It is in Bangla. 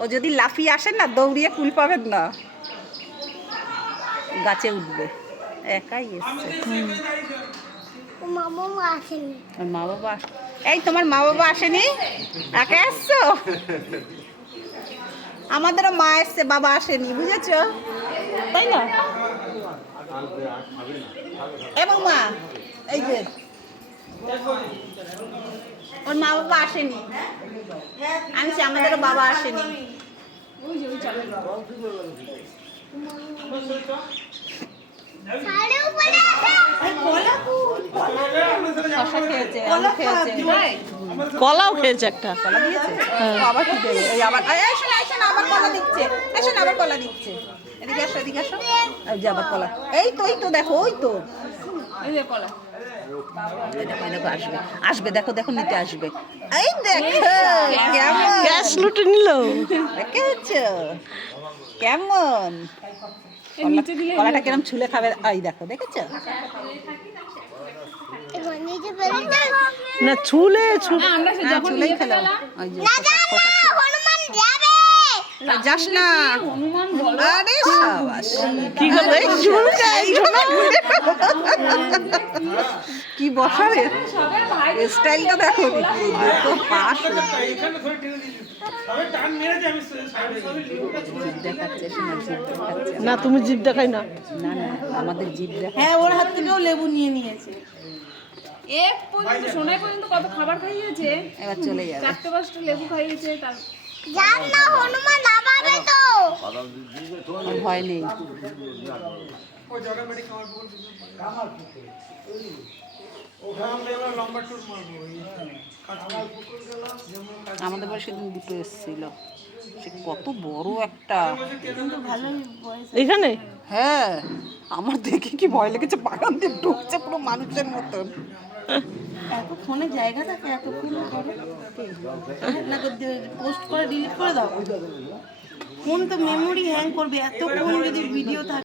ও যদি লাফিয়ে আসেন না দৌড়িয়ে কুল পাবেন না। গাছে উঠবে। একাই এসছে। মামা আসেনি। মা বাবা এই তোমার মা বাবা আসেনি? একা এসছো? আমাদেরও মা এসছে বাবা আসেনি বুঝেছ? তাই না? এবং মা এই যে। ওর মা বাবা আসেনি। আনছি আমাদেরও বাবা আসেনি। কলাও খেয়েছে একটা। কলা দিয়েছে? ও, আবার কি দেবে? কলা দিচ্ছে। আবার কলা দিচ্ছে। এদিকে আসো এদিকে আসো। আবার কলা। এই তো এই তো দেখো ওই তো। এই কলা। আসবে। আসবে দেখো দেখো নিতে আসবে। এই দেখো কেমন? গ্যাস লুটে নিল। দেখেছ কেমন? কলাটা কেমন ছুলে খাবে? এই দেখো দেখেছ? না ছুলে ছুলে ছুলেই খেলো ওই যে না খোসা- খোসা ছুলে- হনুমান যাবে। আর যাস না। আরে সাবাস কি করবে। কি বসাবে? স্টাইলটা দেখো না। তুমি জিভ দেখাই না। না না আমাদের জিভ দেখা হ্যাঁ ওর হাত থেকেও লেবু নিয়ে নিয়েছে। এক পর্যন্ত সোনাই পর্যন্ত কত খাবার খাইয়েছে? এবার চলে যাবে। চারটে পাঁচটা লেবু খাইয়েছে তার না হনুমান তো। ভয় নেই। আমাদের বাড়ি সেদিন দুটো এসেছিল। সে কত বড় একটা। এখানে? হ্যাঁ আমার দেখে কি ভয় লেগেছে? বাগান দিয়ে ঢুকছে পুরো মানুষের মতন। জায়গা থাকে, এতক্ষণে পোস্ট করে ডিলিট করে দাও। ফোন তো মেমোরি হ্যাং করবে, এতক্ষণ যদি ভিডিও থাকে